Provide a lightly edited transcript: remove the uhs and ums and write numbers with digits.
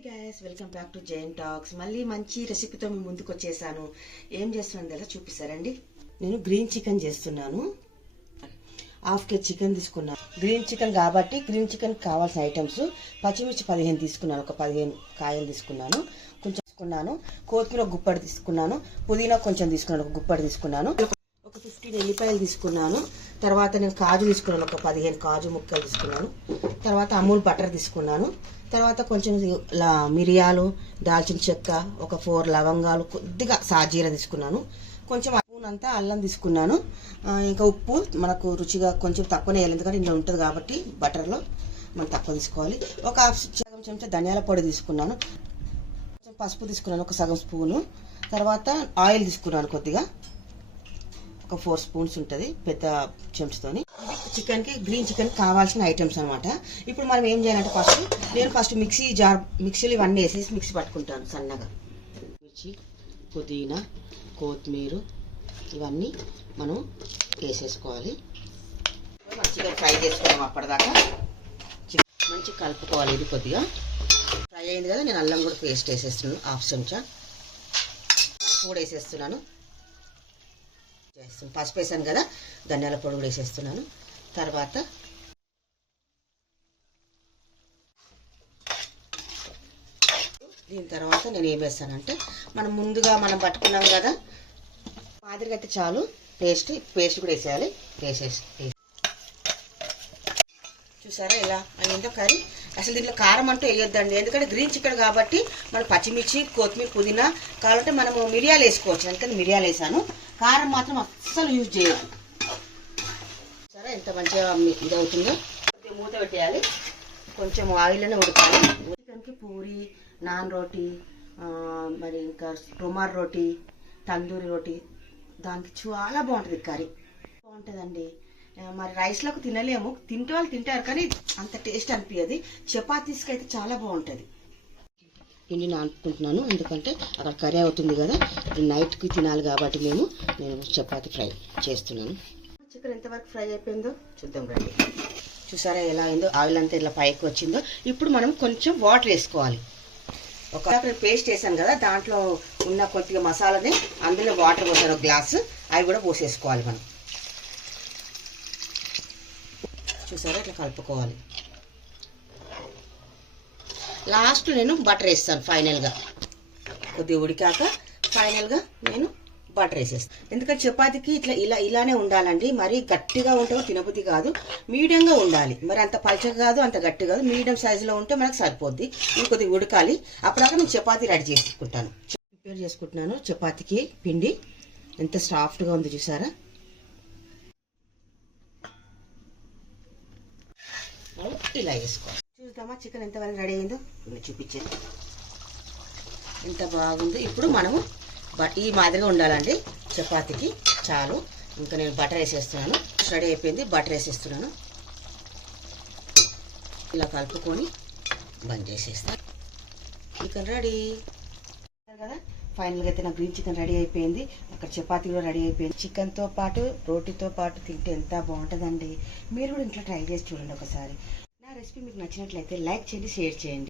Hi guys, welcome back to Jain talks. మళ్ళీ మంచి రెసిపీతో మీ ముందుకు వచ్చేసాను. ఏం చేస్తున్నాను ఎలా చూపిస్తారండి. నేను గ్రీన్ చికెన్ చేస్తున్నాను. హాఫ్ కేజీ చికెన్ తీసుకున్నాను. గ్రీన్ చికెన్ కాబట్టి గ్రీన్ చికెన్ కావాల్సిన ఐటమ్స్ పచ్చిమిర్చి 15 తీసుకున్నాను. ఒక 15 కాయలు తీసుకున్నాను. కొంచెం తీసుకున్నాను. కొత్తిమీర ఒక గుప్పటి తీసుకున్నాను. పుదీనా కొంచెం తీసుకున్నాను. ఒక గుప్పటి తీసుకున్నాను. ఒక 15 ఎల్లిపాయలు తీసుకున్నాను. తర్వాత నేను కాజు తీసుకున్నాను. ఒక 15 కాజు ముక్కలు తీసుకున్నాను. తర్వాత అమూల్ బటర్ తీసుకున్నాను. తర్వాత కొంచెం మిరియాలు, దాల్చిన చెక్క, ఒక 4 లవంగాలు, కొద్దిగా సాజీర తీసుకున్నాను. కొంచెం అంతా అల్లం తీసుకున్నాను. ఇంకా ఉప్పు మనకు రుచిగా కొంచెం తక్కువనే వేయాలి, ఎందుకంటే ఇంట్లో ఉంటుంది కాబట్టి బటర్లో మనం తక్కువ తీసుకోవాలి. ఒక సగం చెంచా ధనియాల పొడి తీసుకున్నాను. కొంచెం పసుపు తీసుకున్నాను, ఒక సగం స్పూను. తర్వాత ఆయిల్ తీసుకున్నాను కొద్దిగా, ఒక 4 స్పూన్స్ ఉంటుంది పెద్ద చెంచాతోని. చికెన్కి గ్రీన్ చికెన్ కావాల్సిన ఐటమ్స్ అనమాట. ఇప్పుడు మనం ఏం చేయాలంటే నేను ఫస్ట్ మిక్సీలో ఇవన్నీ వేసేసి మిక్సీ పట్టుకుంటాను సన్నగా. మిర్చి, పుదీనా, కొత్తిమీర ఇవన్నీ మనం వేసేసుకోవాలి. చికెన్ ఫ్రై చేసుకున్నాం. అప్పటిదాకా మంచిగా కలుపుకోవాలి. ఇది కొద్దిగా ఫ్రై అయింది కదా, నేను అల్లం కూడా పేస్ట్ వేసేస్తున్నాను. హాఫ్ చెంచా కూడా వేసేస్తున్నాను. పసుపు వేసాను కదా, ధనియాల పొడి కూడా వేసేస్తున్నాను. తర్వాత దీని తర్వాత నేను ఏం వేస్తానంటే ముందుగా మనం పట్టుకున్నాం కదా మాదిరిగా అయితే చాలు. పేస్ట్ కూడా వేసేయాలి. చూసారా ఇలా అయ్యిందో కర్రీ. అసలు దీంట్లో కారం అంటూ వేయొద్దండి, ఎందుకంటే గ్రీన్ చికెన్ కాబట్టి మనం పచ్చిమిర్చి, కొత్తిమీర, పుదీనా కావాలంటే మనము మిరియాలు వేసుకోవచ్చు. అందుకని మిరియాలు వేసాను. కారం మాత్రం అస్సలు యూజ్ చేయదు. సరే ఎంత మంచిగా ఇది అవుతుందో. కొద్దిగా మూత పెట్టేయాలి. కొంచెం ఆయిల్లోనే ఉడకాలి. చికెన్కి పూరి, నాన్ రోటీ, మరి ఇంకా రుమాల్ రోటీ, తందూరి రోటీ, దానికి చాలా బాగుంటుంది కర్రీ. బాగుంటుందండి. మరి రైస్లోకి తినలేము, తింటే వాళ్ళు తింటారు కానీ అంత టేస్ట్ అనిపించదు. చపాతీస్కి అయితే చాలా బాగుంటుంది. పిండి నానుకుంటున్నాను, ఎందుకంటే అక్కడ కర్రీ అవుతుంది కదా, నైట్కి తినాలి కాబట్టి నేను చపాతీ ఫ్రై చేస్తున్నాను. చికెన్ ఎంతవరకు ఫ్రై అయిపోయిందో చూద్దాం రండి. చూసారా ఎలా అయిందో, ఆయిల్ అంతా ఇలా పైకి వచ్చిందో. ఇప్పుడు మనం కొంచెం వాటర్ వేసుకోవాలి. ఒక పేస్ట్ వేసాను కదా, దాంట్లో ఉన్న కొద్దిగా మసాలాని అందులో వాటర్ పోసాను, ఒక గ్లాసు. అవి కూడా పోసేసుకోవాలి మనం. చూసారా ఇట్లా కలుపుకోవాలి. లాస్ట్ నేను బటర్ వేస్తాను ఫైనల్గా. కొద్దిగా ఉడికాక ఫైనల్గా నేను బటర్ వేసేస్తాను. ఎందుకంటే చపాతీకి ఇలానే ఉండాలండి. మరి గట్టిగా ఉంటే తినబుద్ధి కాదు, మీడియంగా ఉండాలి. మరి అంత పలచగా కాదు, అంత గట్టి కాదు, మీడియం సైజులో ఉంటే మనకు సరిపోద్ది. ఇది కొద్దిగా ఉడకాలి. అప్పుడాక నేను చపాతీ రెడీ చేసుకుంటాను. ప్రిపేర్ చేసుకుంటున్నాను చపాతీకి పిండి. ఎంత సాఫ్ట్గా ఉంది చూసారా. ఇలా వేసుకోవాలి. చూద్దామా చికెన్ ఎంతవరకు రెడీ అయిందో చూపించండి. ఎంత బాగుంది. ఇప్పుడు మనము ఈ మాదిరిగా ఉండాలండి చపాతీకి. చాలు. ఇంకా నేను బటర్ వేసేస్తున్నాను. రెడీ అయిపోయింది. బటర్ వేసేస్తున్నాను. ఇలా కలుపుకొని బంద్ చేసేస్తాను. చికెన్ రెడీ కదా. ఫైనల్గా అయితే నా గ్రీన్ చికెన్ రెడీ అయిపోయింది. అక్కడ చపాతీ కూడా రెడీ అయిపోయింది. చికెన్తో పాటు రోటీతో పాటు తింటే ఎంత బాగుంటుందండి. మీరు కూడా ఇంట్లో ట్రై చేసి చూడండి ఒకసారి. నా రెసిపీ మీకు నచ్చినట్లయితే లైక్ చేయండి, షేర్ చేయండి.